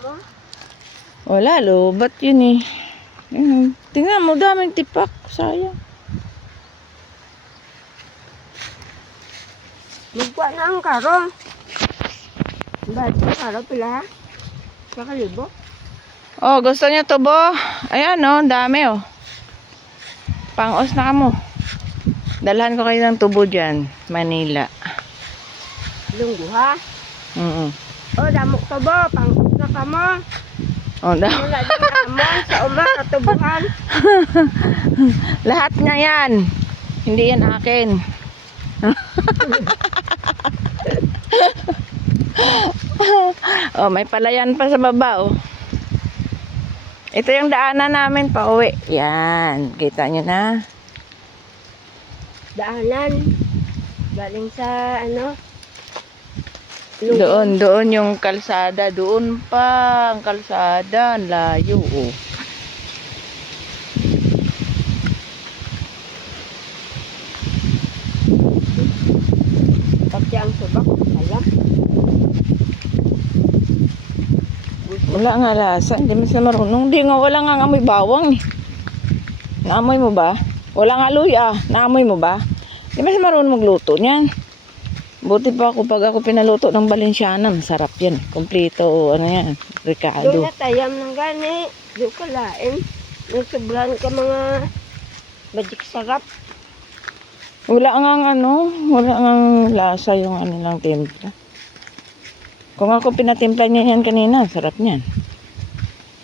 mo? Wala, lobat yun eh. Tingnan mo, daming tipak. Sayang. Magkuha na ang karo. Ba't ang karo pila? Sa kalibo? Oh, gusto niyo tubo? Ayan oh, dami oh. Pang-os na kamo. Dalhan ko kayo ng tubo dyan, Manila. Lungguha? O, damok to bo. Pangkos na ka mo. Oh, Wala din ka mo. Sa uma, katubuhan. lahat na yan. Hindi yan akin. Oh, may palayan pa sa baba oh. Ito yung daanan namin pa uwi. Yan, kita nyo na. Daanan. Galing sa ano? Doon yung kalsada. Doon pa ang kalsada. Ang layo oh. Pati ang subak. Alam. Wala nga lasa. Hindi mo sila marunong. Hindi nga, wala nga amoy bawang eh. Naamoy mo ba? Wala nga luya. Naamoy mo ba? Hindi mo sila marunong magluto niyan. Buti pa ako pag ako pinaluto ng Balenciana. Masarap yan. Kompleto, ano yan, Doon Ricardo. na tayam ng gani. Doon ka lain. Nagsobran ka mga magic sarap. Wala nga wala nga lasa yung ano lang timpla. Kung ako pinatimpla niya yan kanina, sarap niyan.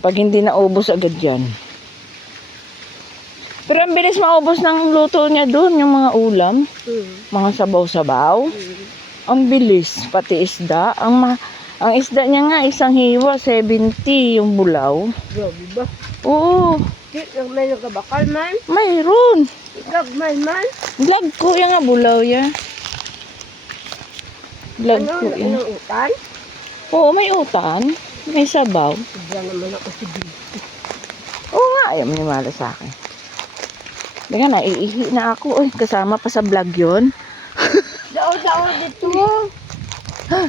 Pag hindi naubos agad yan. Pero ang bilis maubos ng luto niya doon, yung mga ulam, mga sabaw-sabaw. Ang bilis, pati isda. Ang isda niya nga, isang hiwa, 70 yung bulaw. Grabe ba? Oo, May nagabakal man. mayroon. Gagmay man. Vlog ko yan nga, bulaw yan. Vlog Ano? ko yan. Anong utan? Oo, may utan. May sabaw. Sobra naman ako si Dito. Oo nga, ayaw maniwala sa akin. Teka na, iihi na ako. Uy, kasama pa sa vlog yun. Dao dito.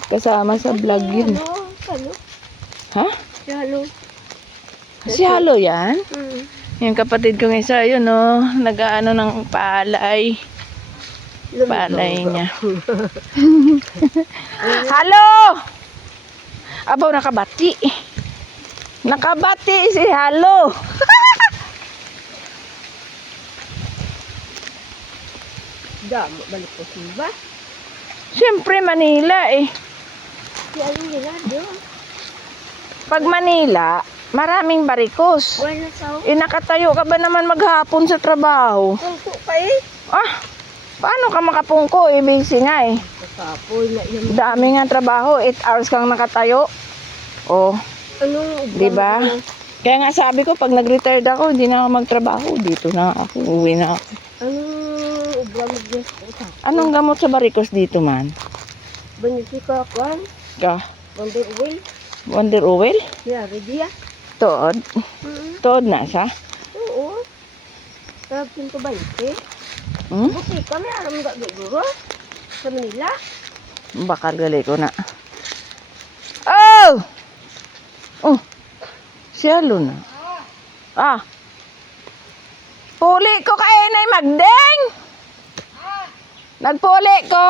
Kasama sa vlog yun. Halo? Ha? Si Halo. Si Halo yan? Hmm. Yung kapatid kong isa, yun o. Nag-ano ng palay. Palay niya. Halo! Abaw, nakabati. Nakabati si Halo. Damo, balik ko siba. Siyempre, Manila eh. Si Aling Ginado. Pag Manila, maraming barikos. Wala sa Nakatayo ka ba naman maghapon sa trabaho? Tungko pa eh. Ah, paano ka makapungko? Busy nga eh. Kapoy na yun. Dami nga trabaho, 8 hours kang nakatayo. Oh, Anong di ba? Kaya nga sabi ko, pag nag-retired ako, hindi na ako magtrabaho. Dito na ako, uwi na ako. Anong ubra mag-guess ko sa Anong gamot sa barikos dito man? Benefica kwan? Ka? Wonder Wheel? Wonder oil? Yeah, ready ah? Tood? Tood na siya? Oo. Sabi ko ba ito? Hmm? Buti kami alam nga gaguro sa Manila. Bakal gali ko na. Oh! Oh! Si Halo na. Ah! Puli ko kay Nay Magdeng! Nagpuli ko!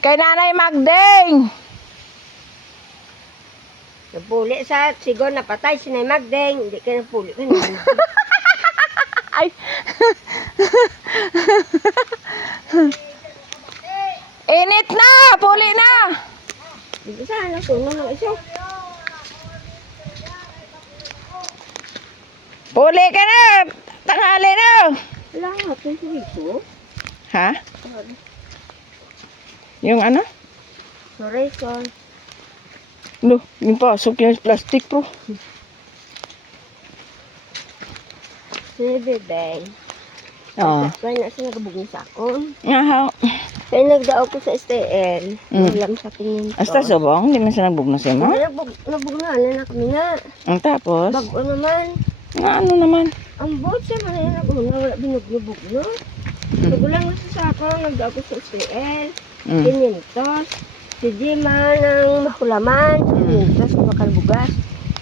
Kay Nanay Magdeng! Napuli sa sigon napatay si Nay Magdeng. Hindi ka napuli ka naman. Ay! Init na! Puli na! Hindi sana suno ng iso. Puli ka na! Tanghali na! Wala nga ito sa dito. Ha? Yung ano? Sorry, son. No, yung pasok yung plastic bro. Si Bebeng. Oo. Kaya na siya nagabugin sa ako. Nga Kaya nagdao ko sa STL. Alam sa tingin ko. Hasta subong, hindi man siya nagbugno si ma. Nabugnalan na kami na. Ang tapos, Bago naman. nga ano naman. Ang bot siya man na naguna. Wala binugbog-no. Nagulang na sa ako. Nagdao ko sa STL. 500. Si Jima ng mahulaman. Tapos bakal bugas.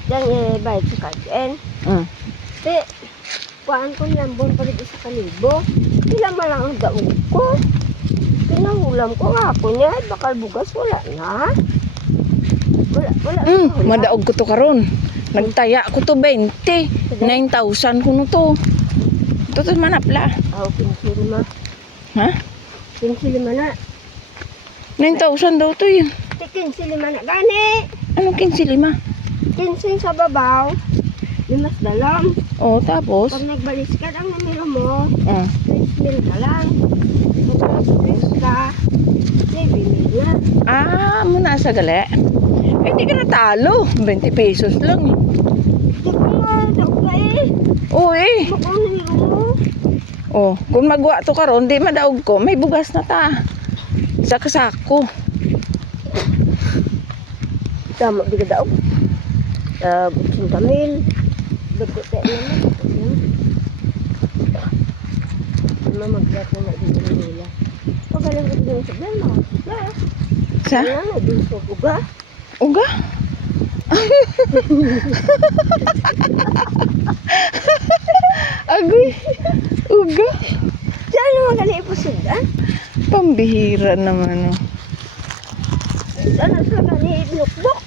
Diyan bayad sa kadyan. Te, kuhaan ko lambon pa rin sa kalibo. Sila malang ang daog ko. Pinahulam ko nga ako niya. Bakal bugas wala na. Wala. Madaog ko to karon. Nagtaya ko to 20. 9,000 ko no to. Ito to manapla. Ako, 15 lima. Ha? 15 lima na. 9,000 daw to yun. 15 lima na. Gani! Anong 15,500? 15 sa babaw. Limas dalam. Oh, tapos? Pag nagbalis ka, ang namero mo, Ah. 6 ka lang. Pag nagbalis ka, 7 na. Muna sa gali. Hindi ka natalo. 20 pesos lang. Di ko nga, daw ka Oo eh. Baka nilo mo. Oh, kung magwa to karon, di madaog ko. May bugas na ta. Sa kasako. Tama, di ka daw. Buksing kamil. Dagkote naman. Mamagdat na dito nila. Pagaling ko din sa blama. Sa? Ano, din sa kuga. Uga? Agoy. Uga. Diyan naman gali po sila. Pambihira naman. Oh. Ano sa gali binukbok?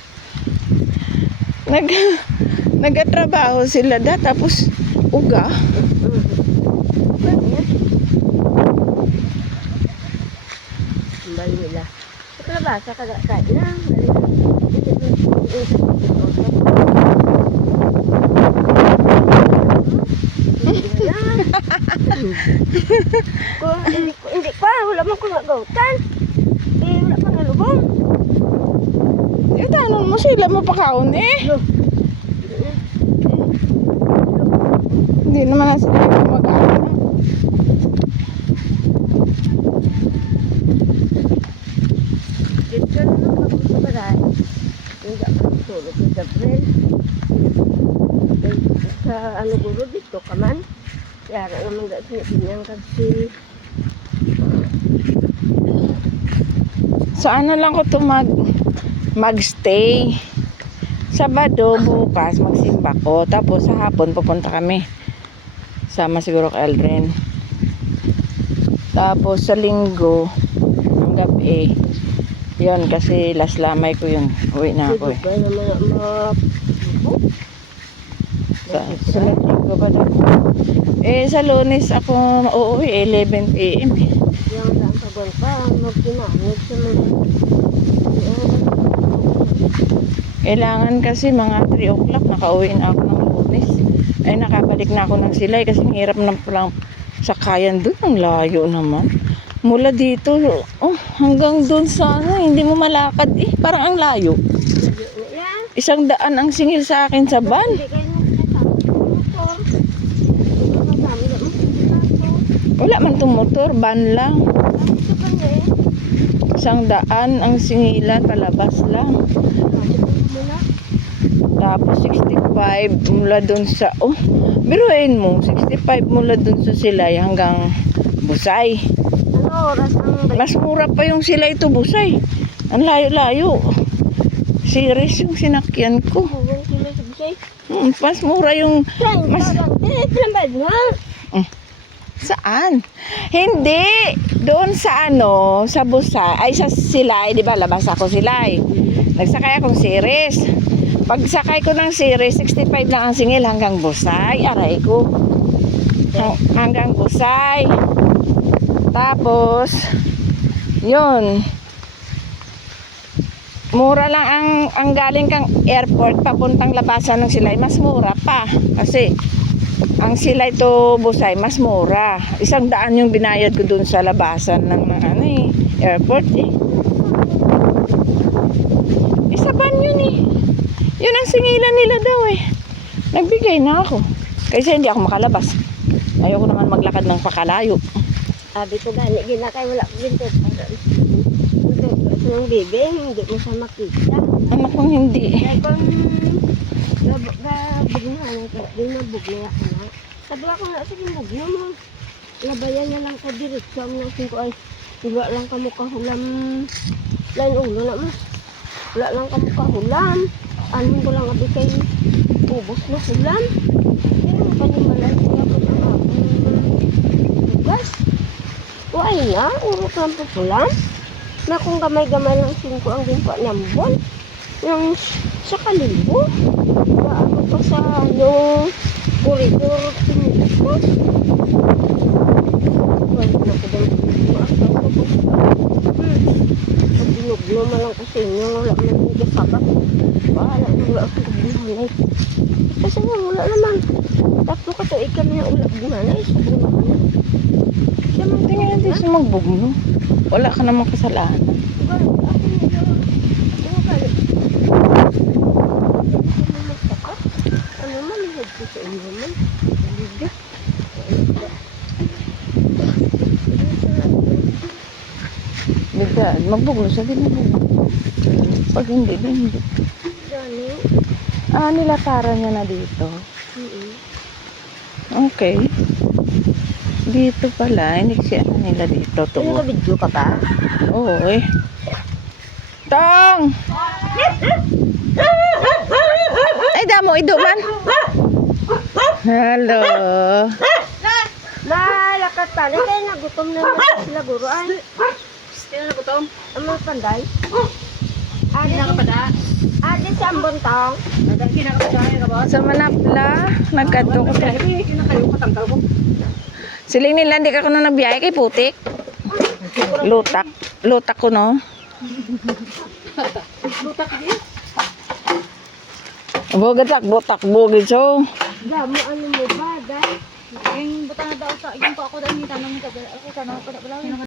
Nagatrabaho sila tapos uga. Bali nila. Sa kalabasa, kain na. Hindi pa, wala man ko nagautan. Wala pa nalubong. Tanong mo sila mapakaon eh. Hindi naman na sila mag-aano. Dito na lang ako sa baray. Hindi ako tulog sa Gabriel. Sa ano guro dito ka man. Kaya naman dahil sinipinyan kasi. So ano lang ko to magstay. Sabado bukas magsimba ko. Tapos sa hapon pupunta kami. Sama siguro kay Aldrin. Tapos sa linggo ang gabi. Yun kasi last lamay ko yun. Uwi na ako eh. Kaya naman Sunod linggo ba daw? Sa Lunes ako uuwi 11 AM eh. yung saan pagwan pa, magkinamit sa mga. Kailangan kasi mga 3 o'clock nakauwi na ako ng Lunes. Ay nakabalik na ako ng Silay kasi ang hirap na palang sakayan doon. Ang layo naman. Mula dito, hanggang doon sa hindi mo malakad eh. Parang ang layo. 100 ang singil sa akin sa van. Hindi kayo motor. Madami na Wala man tong motor, van lang. Ito kanya eh. 100 ang singilan, palabas lang. Tapos 65 mula dun sa, biruin mo, 65 mula dun sa Silay hanggang Busay. Ano oras ang balik? Mas mura pa yung Silay to Busay. Ang layo-layo. Series yung sinakyan ko. Huwag kilo sa busay. Mas mura yung, mas, Pinambad nga. saan? Hindi. Doon sa sa Busay, ay sa Silay, di ba? Labas ako Silay. Nagsakay akong series. Pagsakay ko ng series, 65 lang ang singil hanggang Busay. Aray ko. Hanggang Busay. Tapos, yun. Mura lang ang galing kang airport papuntang labasan ng Silay. Mas mura pa. Kasi, ang Silay to Busay, mas mura. 100 yung binayad ko dun sa labasan ng airport eh. Isa ban yun eh. Yun ang singilan nila daw eh. Nagbigay na ako. Kasi hindi ako makalabas. Ayoko naman maglakad ng pakalayo. Sabi ko gani, ginakay wala ko gintot. Yung bebe, hindi mo siya makita. Anak kong hindi. Kaya kung gabugnahan ko, di mabugna ako na. Sabi ako na, sige bugno mo. Labayan na lang ka direct. So, ang nasin ko ay, diba lang ka mo kahulam Lain ulo na mo. Wala lang kamo kahulan. Anon ko lang abi kay ubos na hulan. Hindi naman panimalan siya ko ang bugas. Why nga? Urok lang po hulan. Na kung gamay-gamay lang 5 ang ginpa niyang buwan. Yung sa kalibo. Ano pa sa koridor pinipos. Wala na ko daw. Pag binuglo man lang ko sa inyo, wala man yung kasabat. Wala na wala akong buhanay. Kasi nga wala naman. Tatlo ka to, ikaw na wala buhanay. Sa buhanay. Siya man Tingnan natin siya magbugno. Wala ka namang kasalanan. Ano man, hihad ko sa inyo man. Bigla, magbugno siya din magbugno. Pag hindi, hindi. Dani. Nilataran niya na dito. Okay. Dito pala, hindi siya nila dito. Ano ka video ka ba? Oo eh. Tong! Ay, damo, ido man. Hello. Lakat pa. Kaya nagutom na naman sila guro. Ay, Sino na gutom? ang mga panday. Kinakapada. Adi sa ambon tong. Kinakapada ka ba? Sa Manapla, nagkadto ko. Kinakayo katanggal ko. Siling nila, hindi ka ko na nabiyay kay putik. Lutak. Lutak ko, no? Lutak din. Bugad takbo, gid so. Damo ano mo ba? Dahil Yung butang na daw sa yung pa ako dahil tanong ni Kabel. Ako tanong ko na